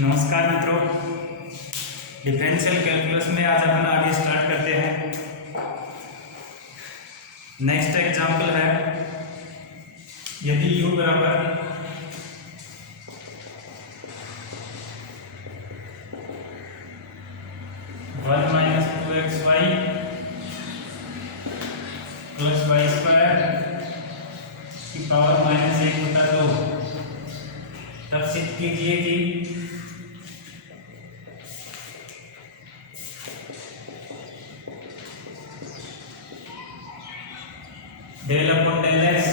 नमस्कार मित्रों, differential calculus में आज अपन आगे स्टार्ट करते हैं। नेक्स्ट एग्जाम्पल है, यदि u बराबर one minus two x Y plus Y square की पावर माइनस एक बटा दो, तब सिद्ध कीजिए कि del upon del X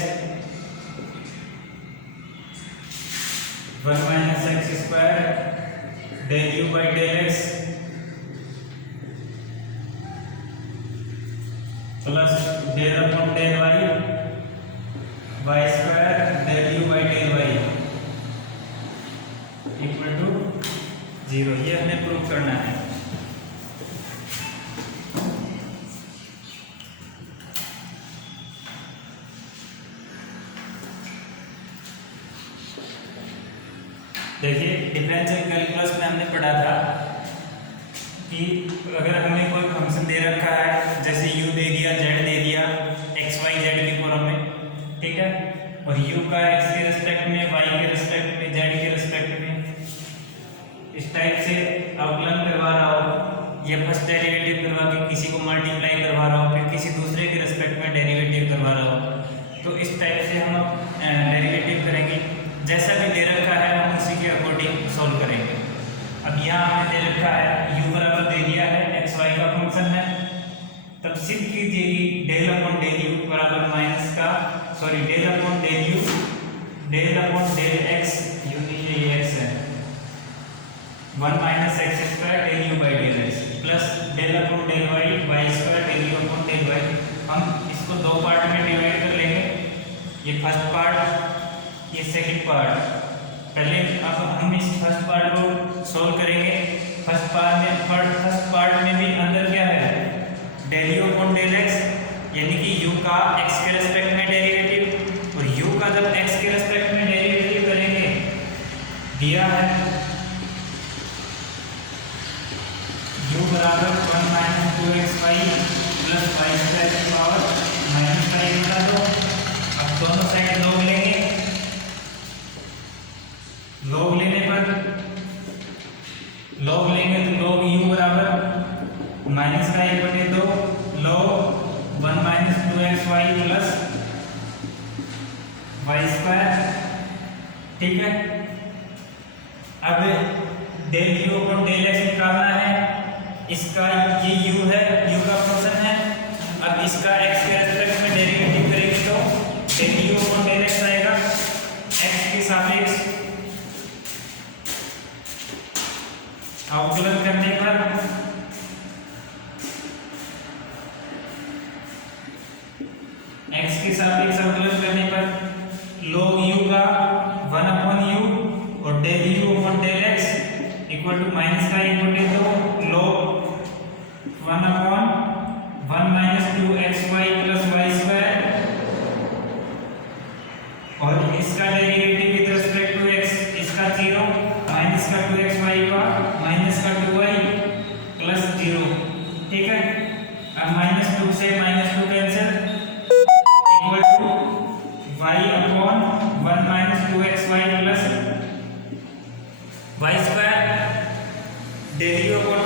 one minus x square del you by del x plus del upon del Y Y square del you by del Y equal to 0। ये हमें प्रूव करना है। देखिए, डिफरेंशियल कैलकुलस में हमने पढ़ा था कि अगर हमें कोई फंक्शन दे रखा है, जैसे u दे दिया, z दे दिया, x y z की फॉर्म में, ठीक है, और u का x के रिस्पेक्ट में, y के रिस्पेक्ट में, z के रिस्पेक्ट में इस टाइप से अवकलन करवा रहा हो, या फर्स्ट डेरिवेटिव करवा के किसी को मल्टीप्लाई करवा रहा हो, फिर किसी दूसरे के रिस्पेक्ट में डेरिवेटिव करवा रहा हो, तो इस टाइप से हम डेरिवेटिव करेंगे। जैसा भी दे रखा है हम उसी के अकॉर्डिंग सॉल्व करेंगे। अब यहाँ हमें दे रखा है u बराबर दे दिया है, एक्स वाई का फंक्शन है, तब सिद्ध कीजिए कि डेल अपॉन डेल u बराबर माइनस का del upon del u del upon del x, U नीचे ये x है, one minus x square del you by del x plus del upon del Y Y square del you upon del Y. हम इसको दो part में divide कर लेंगे, ये फर्स्ट पार्ट, ये सेकंड पार्ट। पहले अब हम इस फर्स्ट पार्ट को सॉल्व करेंगे। फर्स्ट पार्ट में भी अंदर क्या है, del you upon del X, यानी कि u का x के रेस्पेक्ट में डेरिवेटिव, और u का जब x के रेस्पेक्ट में डेरिवेटिव करेंगे, दिया है u बराबर one minus two x Y plus Y square की पावर माइनस का एक बटा दो। अब दोनों साइड लॉग लेंगे, लॉग लेने पर लॉग लेंगे तो लॉग u बराबर माइनस का एक बटे दो log one minus two x Y plus Y square, ठीक है। अब del you upon del x निकालना है, इसका ये u है, u का फंक्शन है। अब इसका x के रेस्पेक्ट में डेरिवेटिव करेंगे तो del you upon del x आएगा, x के सापेक्ष अवकलन करने पर x के सापेक्ष अवकलन करने पर log u का वन अपॉन u और del u upon del x equal to minus का एक बटे दो log one upon one minus two x Y plus Y square, और इसका derivative with respect to x, इसका 0 माइनस का 2xy का माइनस का 2y प्लस 0, ठीक है। अब माइनस 2 से minus 2 cancel, equal to y upon one minus 2xy plus Y square del you upon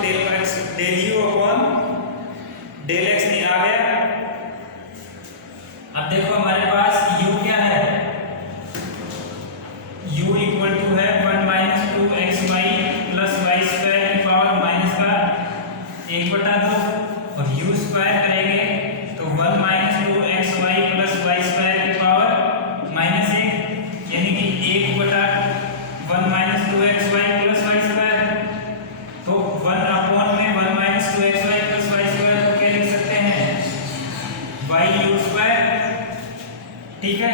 del x नहीं आ गया। अब देखो हमारे पास u क्या है, u इक्वल टू है one minus two x Y plus Y square की पावर माइनस का एक बटा दो, और u स्क्वायर करेंगे तो one minus two x Y plus Y square की पावर माइनस एक, यानी कि एक बटा one minus two x Y plus Y square. तो वन अपॉन में one minus two x Y plus Y square को क्या लिख सकते हैं, वाई यू स्क्वायर, ठीक है।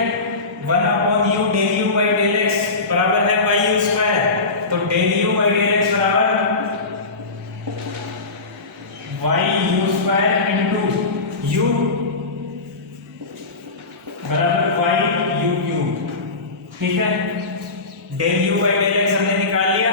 One upon u del you by del x बराबर है वाई यू स्क्वायर, तो del you by del x बराबर y u square into u बराबर वाई यू क्यूब, ठीक है। Del you by del x हमने निकाल लिया,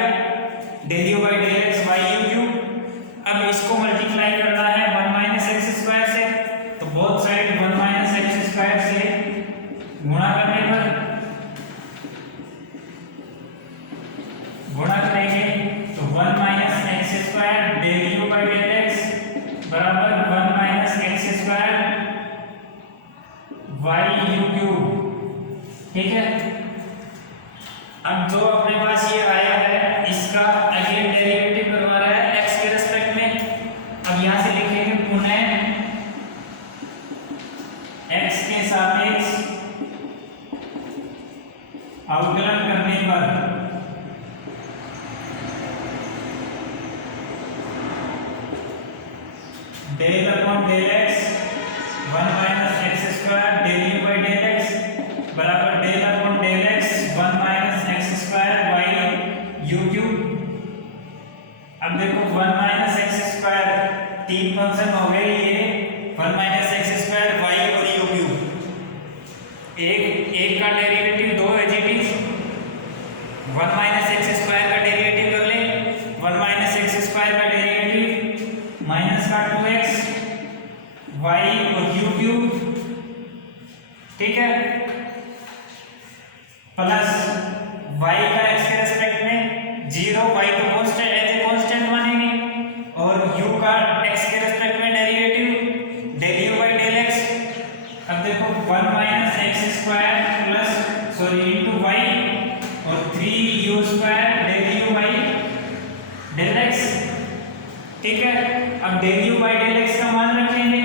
square del you by del x बराबर 1 minus x square y u cube. ठीक है, अब जो अपने पास ये आया है इसका अगेन डेरिवेटिव करवा रहा है एक्स के रेस्पेक्ट में। अब यहां से लिखेंगे पुनः एक्स के सापेक्ष अवकलन करने पर del upon del x 1 minus x square del you by del x बराबर del upon del x 1 minus x square y u cube. अब देखो 1 माइनस एक्स स्क्वायर तीन फंक्शन हो गए, ये 1 माइनस एक्स स्क्वायर वाई और यू क्यूब। एक का डेरिवेटिव दो है जी 1 माइनस एक्स स्क्वायर का डेरिवेटिव कर ले, 1 माइनस एक्स स्क्वायर का डेरिवेटिव माइनस का 2x वाई और यू क्यूब। ठीक है, प्लस y का x के रेस्पेक्ट में 0, y तो कांस्टेंट एज ए कांस्टेंट मानेंगे, और u का x के रेस्पेक्ट में derivative del u by del x। अब देखो 1 minus x square plus sorry into y और 3u square del u by del x। ठीक है, अब del u by del x का मान रखेंगे,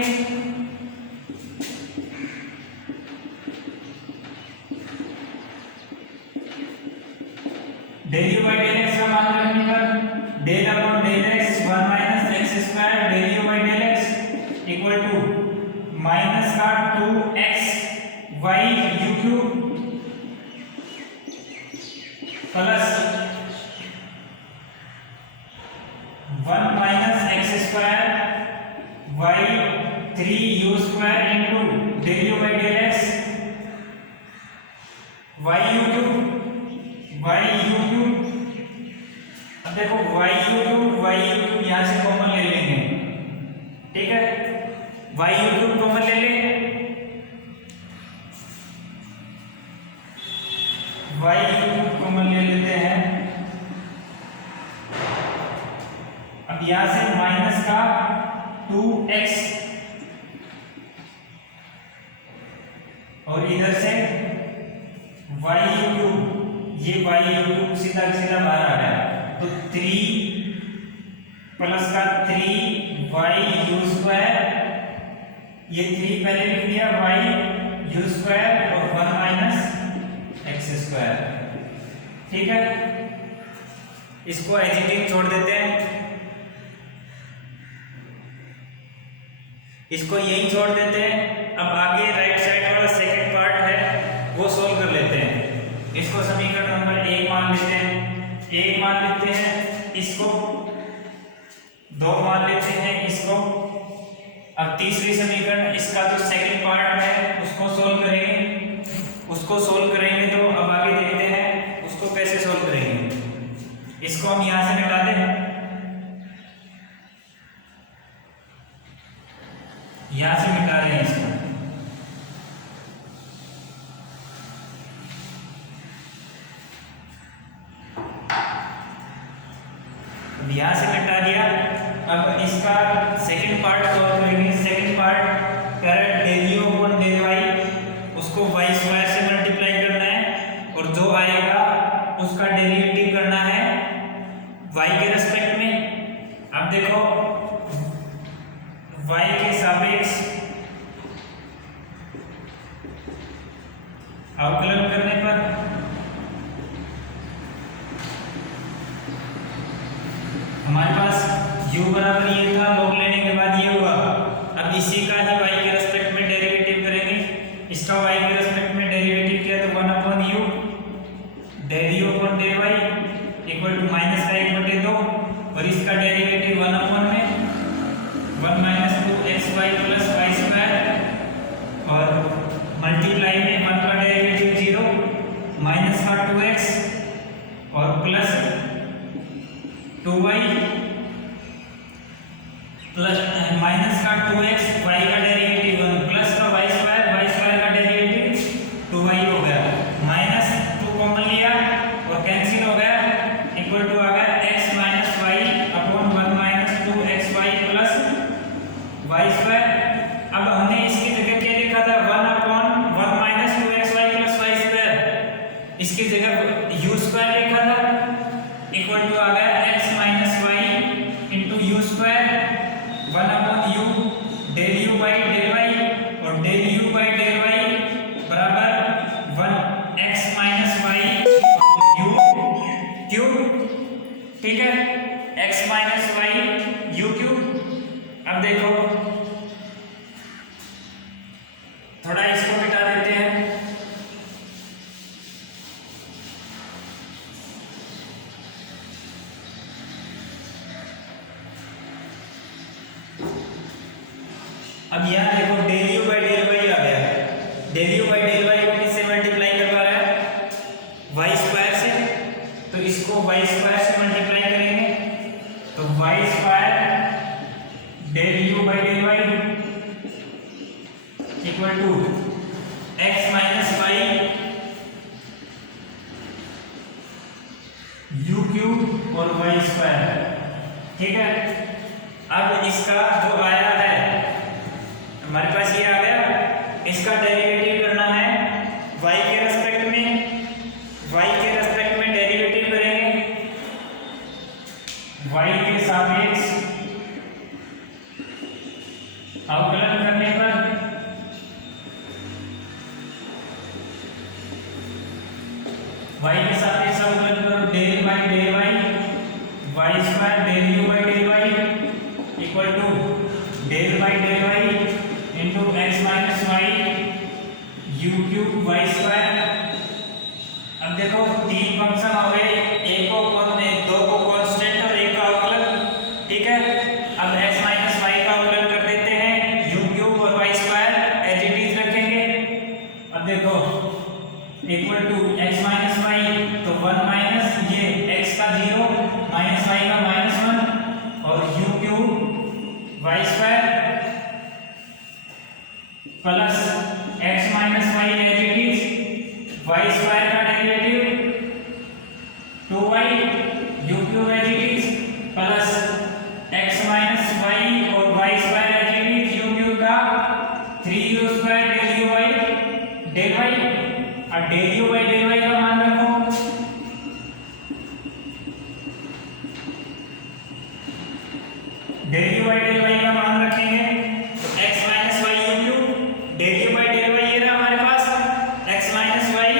del you by del x का मान रखने पर del upon del x 1 minus x square del you by del x equal to minus का 2x y u cube plus 1 minus x square y 3u square into del you by del x y u cube y u cube. अब देखो Y u cube यहां से common ले लेंगे। ठीक है, y u cube common ले ले, वाई यू क्यूब कॉमन ले लेते हैं। अब यहां से माइनस का 2x और इधर से वाई यू क्यूब, ये वाई यू क्यूब सीधा सीधा बाहर आ रहा है, तो 3 प्लस का 3 वाई यू स्क्वायर, ये 3 पहले लिख दिया वाई यू स्क्वायर और 1 माइनस एक्स स्क्वायर। ठीक है, इसको एज इट इज छोड़ देते हैं, इसको यही छोड़ देते हैं। अब आगे राइट साइड वाला सेकंड पार्ट है वो सोल्व कर लेते हैं। इसको समीकरण नंबर 1 मान लेते हैं, 1 मान लेते हैं, इसको 2 मान लेते हैं, इसको। अब तीसरी समीकरण इसका जो सेकंड पार्ट है उसको सोल्व करेंगे, उसको सोल्व करेंगे तो अब आगे देखते हैं उसको कैसे सोल्व करेंगे। इसको हम यहां से मिटा दें, यहां से मिटा रहे हैं इसको। यहां से मिटा दिया। अब इसका सेकंड पार्ट सॉल्व करेंगे। सेकंड पार्ट कर del you upon del y, उसको वाई स्क्वायर से मल्टीप्लाई करना है और जो आएगा उसका डेरिवेटिव करना है वाई के रेस्पेक्ट में। अब देखो वाई के सापेक्ष अवकलन करने पर हमारे पास u बराबर ये था, लॉग लेने के बाद ये हुआ। अब इसी का ही y के रेस्पेक्ट में डेरिवेटिव करेंगे। इसका y के रेस्पेक्ट में डेरिवेटिव किया तो 1 upon u del u upon del y equal to minus का 1/2 और इसका डेरिवेटिव 1 अपॉन में 1 minus 2xy plus y square और मल्टीप्लाई में 1 का डेरिवेटिव 0 माइनस का 2x और प्लस 2y प्लस माइनस का 2x y का डेरिवेटिव 1 प्लस का y स्क्वायर का डेरिवेटिव 2y हो गया। माइनस 2 कॉमन लिया और कैंसिल हो गया, इक्वल टू आ गया x minus y upon 1 minus two आ गया x minus y into u square 1 upon u del you by del y, और del you by del y बराबर 1 x minus y u cube. ठीक है, x minus y u cube. अब देखो थोड़ा इसको मिटा देते हैं। अब यहाँ देखो del you by del y आ गया। Del you by del y को किससे मल्टीप्लाई करवा रहा है? वाई स्क्वायर से। तो इसको वाई स्क्वायर से मल्टीप्लाई करेंगे तो y square del you by del Y equal to x minus y u cube और वाई स्क्वायर। ठीक है, अब इसका जो आया है हमारे पास ये आ गया, इसका डेरिवेटिव करना है y के रेस्पेक्ट में। y के रेस्पेक्ट में डेरिवेटिव करेंगे y के सापेक्ष अवकलन करने पर y के सापेक्ष अवकलन पर del by del y y square del you by del Y equal to del by del y into x minus y u cube y square. अब देखो तीन फंक्शन हो गए, एक दो को कांस्टेंट और एक का अवकलन। ठीक है, अब एक्स माइनस वाई का अवकलन कर देते हैं, यू क्यूब और y square as it is रखेंगे। अब देखो equal to x minus y तो 1 माइनस ये एक्स का 0 माइनस वाई का -1 और u cube y square plus x minus y as it is, y square का derivative 2y u cube as it is plus x minus y और y square as it is u cube का 3u square del you by del y. और del you by del y का मान रखो, del you by del y का मान रखेंगे x minus y u cube, del you by del y ये रहा हमारे पास x minus y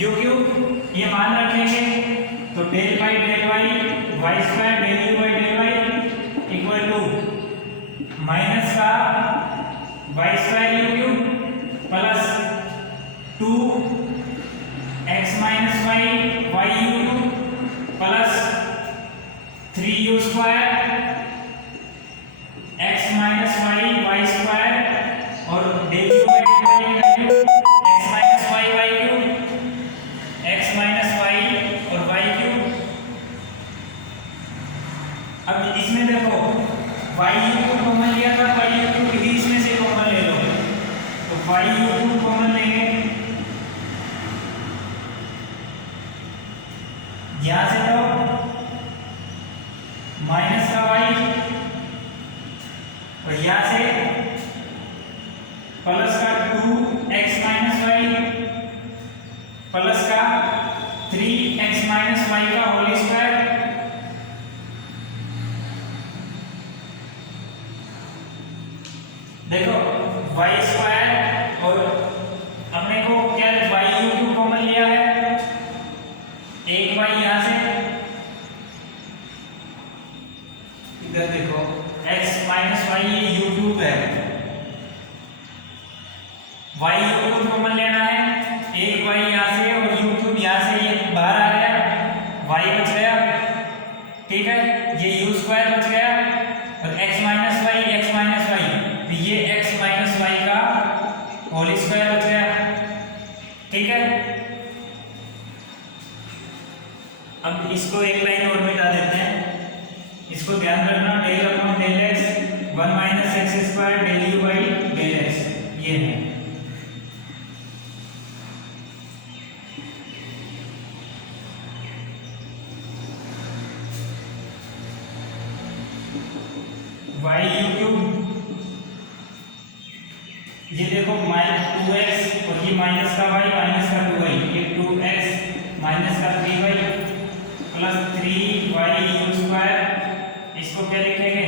u cube, ये मान रखेंगे तो del by del Y Y square del you by del Y equal to minus का y square u cube plus 2 x minus y y u cube plus 3u square x minus y Y square और del you by del y x minus y y cube, x minus y और y cube. अब इसमें देखो y u cube common लिया था, y u cube भी इसमें से कॉमन ले लो तो y यू क्यूब कॉमन लेंगे, यहां से लो माइनस का y और यहाँ से प्लस का 2x माइनस वाई प्लस का 3x माइनस वाई का होल स्क्वायर। देखो वाई स्क्वायर और अपने को क्या वाई यू क्यूब कॉमन लिया है, एक वाई यहाँ से इधर देखो x माइनस वाई ये यू क्यूब है, वाई यू क्यूब कॉमन लेना है, एक वाई यहाँ से और यू क्यूब यहाँ से ये बाहर आ गया, वाई बच गया। ठीक है, ये यू स्क्वायर बच गया और x माइनस वाई तो ये x माइनस वाई का होल स्क्वायर बच गया। ठीक है, अब इसको एक लाइन और मिटा देते हैं, इसको ध्यान रखना del upon del x 1 minus x square del you by del x ये है। वाई यू क्यूब ये देखो -2x और ये माइनस का y माइनस का 2y, ये 2x माइनस का 3y प्लस 3y क्या लिखेंगे,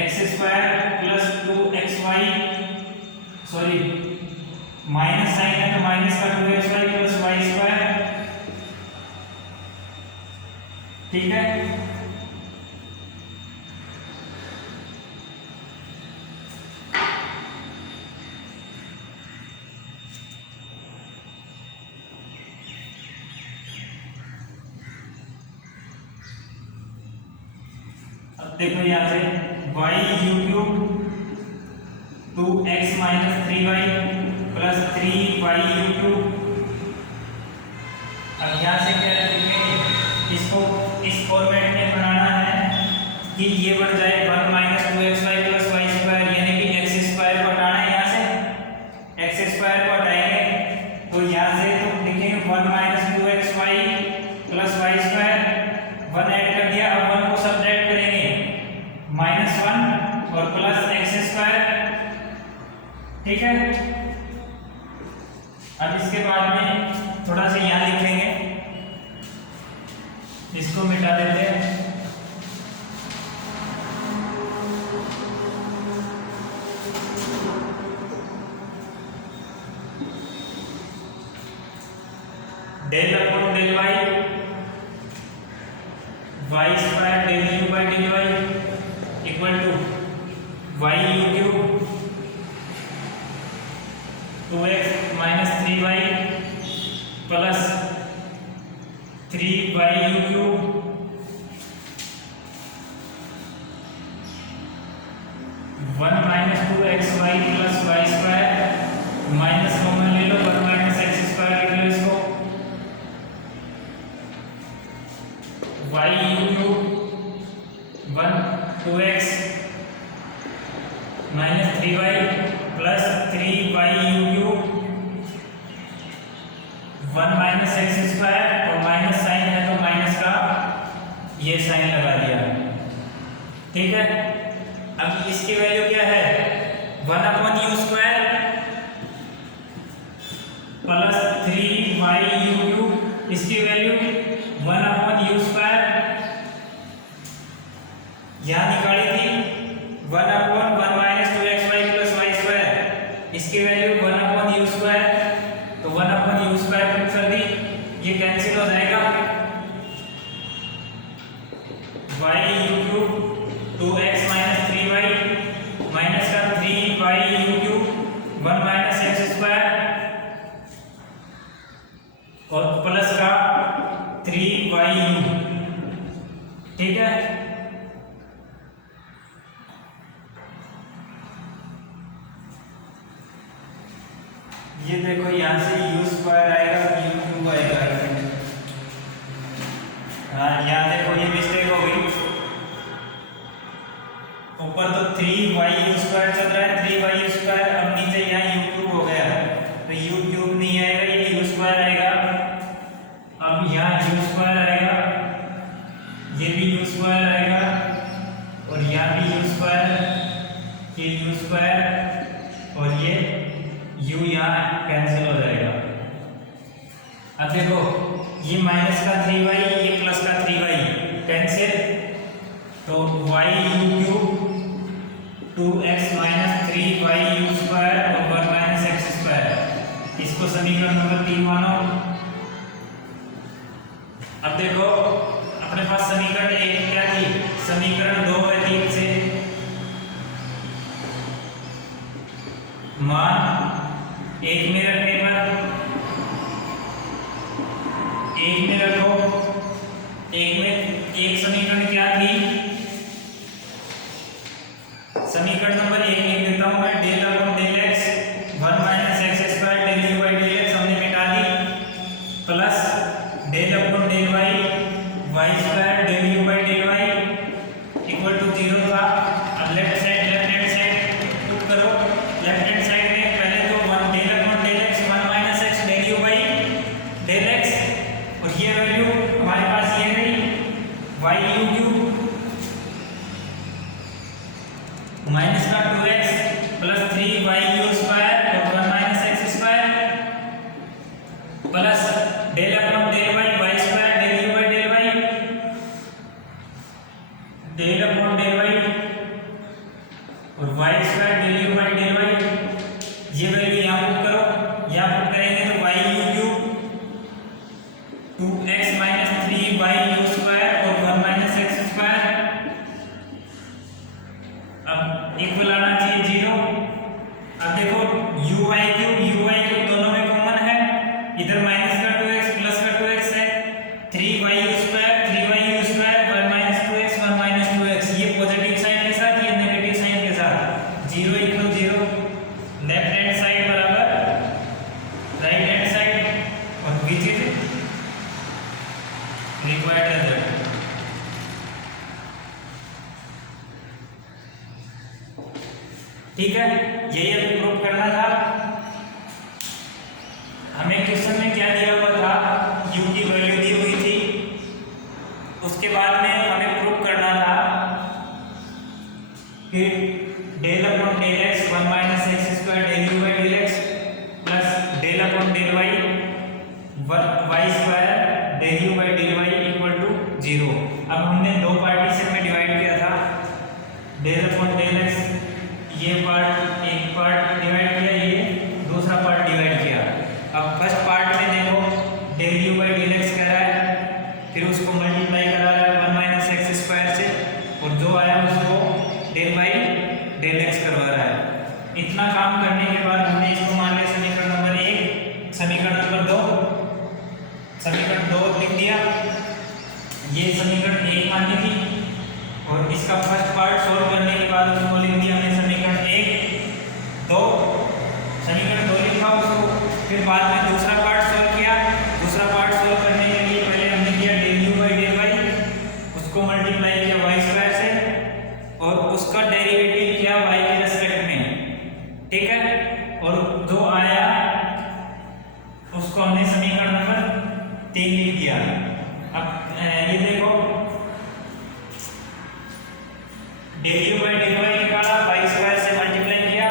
x square plus 2xy, sorry minus sign है तो माइनस का 2xy प्लस वाई स्क्वायर, ठीक है। अब देखो यहाँ से y u cube 2x minus 3y plus 3y u cube. अब यहाँ से क्या लिखेंगे, इसको इस फॉर्मेट में बनाना है कि ये बढ़ जाए 1 minus 2xy plus Y square, यानी कि एक्स स्क्वायर को हटाना है, यहाँ से एक्स स्क्वायर को हटाएंगे तो यहाँ से तो लिखेंगे 1 minus 2xy plus Y square, 1 add कर दिया, अब 1 को सब्ट्रैक्ट करेंगे -1 और प्लस एक्स स्क्वायर, ठीक है। अब इसके बाद में थोड़ा सा यहाँ लिखेंगे, इसको मिटा देते हैं, del upon del Y, Y square del you by del Y equal to y u cube 2x minus 3y plus 3y u cube, one minus 2xy plus Y square, minus common ले लो, 1 minus x square लिख लो इसको, y u cube 1 2x minus 3y plus 3y u cube 1 minus x square, और minus sign है तो minus का ये sign लगा दिया, ठीक है। अब इसकी वैल्यू क्या है, 1 upon u square plus 3y u cube, इसकी वैल्यू 1 अपॉन यू स्क्वायर, यहाँ निकाली थी 1 upon 1 minus 2xy plus Y square, इसकी वैल्यू 1 अपॉन यू स्क्वायर, तो 1 अपॉन यू स्क्वायर पुट कर दी, ये कैंसिल हो जाएगा, y you cube 2x minus 3y minus का 3y u cube 1 minus x square और प्लस का 3y यू, ठीक है। ये देखो यहाँ से यू स्क्वायर आएगा, यू क्यूब आएगा, हाँ यहाँ देखो ये मिस्टेक हो गई, ऊपर तो 3y यू स्क्वायर चल रहा है, 3y यू स्क्वायर, अब नीचे यहाँ यू क्यूब हो गया, तो यू क्यूब नहीं आएगा, ये यू स्क्वायर आएगा, अब यहाँ यू स्क्वायर आएगा, ये भी यू स्क्वायर आएगा, और यहाँ भी यू स्क्वायर, ये यू स्क्वायर, और ये u यहाँ कैंसिल हो जाएगा। अब देखो ये माइनस का 3y, ये प्लस का 3y कैंसिल, तो y you cube 2x minus 3y u square और 1 माइनस एक्स स्क्वायर, इसको समीकरण नंबर 3 मानो। अब देखो अपने पास समीकरण 1 क्या थी, समीकरण 2 और 3 से मान एक में रखने पर, एक में रखो, एक में एक समीकरण क्या थी, समीकरण नंबर 1 लिख देता हूं मैं, del upon del x 1 minus x square del you by del x हमने मिटा दी, plus del upon del Y Y square del you by del Y equal to 0 था। अब लेफ्ट हैंड साइड पुट करो, लेफ्ट हैंड साइड में पहले तो 1 del upon del x 1 minus x del you by del x, और ये value हमारे पास ये रही y यू क्यूब माइनस का 2x plus 3y u square और 1 minus x square plus del upon del Y Y square del you by del y del upon del y और y square del you by del y, ये value यहाँ put करो, यहाँ put करेंगे तो y u cube 2x minus 3y u square और 1 minus x square, अब equal आना चाहिए 0। अब देखो यू वाई क्यूब दोनों में कॉमन है, इधर माइनस का 2x प्लस का 2x है, 3y u square 1 minus 2x 1 minus 2x, ये पॉजिटिव साइन के साथ, ये नेगेटिव साइन के साथ, 0 इक्वल 0, लेफ्ट हैंड साइड बराबर राइट हैंड साइड, और विच इज रिक्वायर्ड रिजल्ट। ठीक है, यही हमें प्रूव करना था। हमें क्वेश्चन में क्या दिया हुआ था, u की वैल्यू दी हुई थी, उसके बाद में हमें प्रूव करना था कि del upon del x 1 minus x square del you by del x plus del upon del Y Y square del you by del Y equal to 0। अब हमने दो पार्टीशन में डिवाइड किया था, डेल अपॉन डेल एक्स ये part एक part divide किया, ये दूसरा पार्ट डिवाइड किया। अब फर्स्ट पार्ट में देखो del you by del x कह रहा है, फिर उसको मल्टीप्लाई करा रहा है 1 माइनस एक्स स्क्वायर से, और जो आया उसको डेल बाई डेल एक्स करवा रहा है। इतना काम करने के बाद हमने इसको मान लिया समीकरण नंबर 1, समीकरण नंबर 2, समीकरण 2 लिख दिया, ये समीकरण 1 मानी थी, और इसका फर्स्ट पार्ट सॉल्व करने के बाद उसको लिख दिया हमने समीकरण 1 2, समीकरण 2 लिखा उसको, फिर बाद में दूसरा पार्ट सॉल्व किया। दूसरा पार्ट सॉल्व करने के लिए पहले हमने किया del you by del y, उसको मल्टीप्लाई किया वाई स्क्वायर से, और उसका डेरिवेटिव किया वाई के रेस्पेक्ट में, ठीक है, और जो आया उसको हमने समीकरण नंबर 3 लिख दिया। अब ये देखो del you by del y निकाला, वाई स्क्वायर से मल्टीप्लाई किया,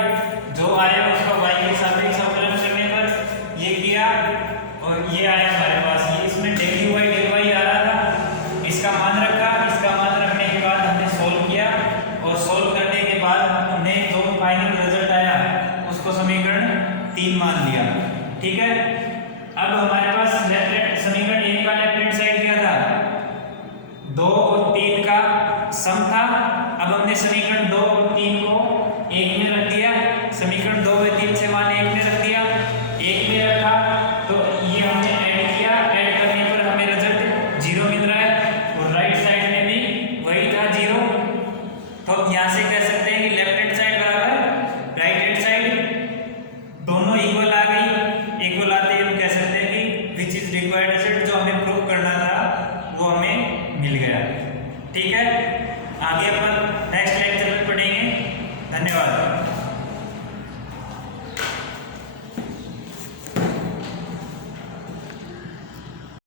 जो आया उसका वाई के सापेक्ष अवकलन करने पर ये किया, और ये आया हमारे पास, ये इसमें del you by del y आ रहा था, इसका मान रखा, इसका मान रखने के बाद हमने सोल्व किया, और सोल्व करने के बाद हमने जो फाइनल रिजल्ट आया उसको समीकरण 3 मान लिया। ठीक है, अब हमारे पास समीकरण 1 का लेफ्ट हैंड साइड क्या था, 2 और 3 का सम था। अब हमने समीकरण 2 और 3 को 1 में रख दिया, समीकरण 2 और 3 से मान 1 में रख दिया, 1 में रखा तो ये हमने ऐड किया, ऐड करने पर हमें रिजल्ट 0 मिल रहा है, और राइट साइड में भी वही था 0। तो यहाँ से कह सकते हैं कि लेफ्ट हैंड साइड बराबर राइट हैंड साइड, दोनों इक्वल आ गई। इक्वल आते ही हम कह सकते हैं कि विच इज रिक्वायर्ड रिजल्ट, जो हमें प्रूव करना था वो हमें मिल गया। ठीक है, आगे अपन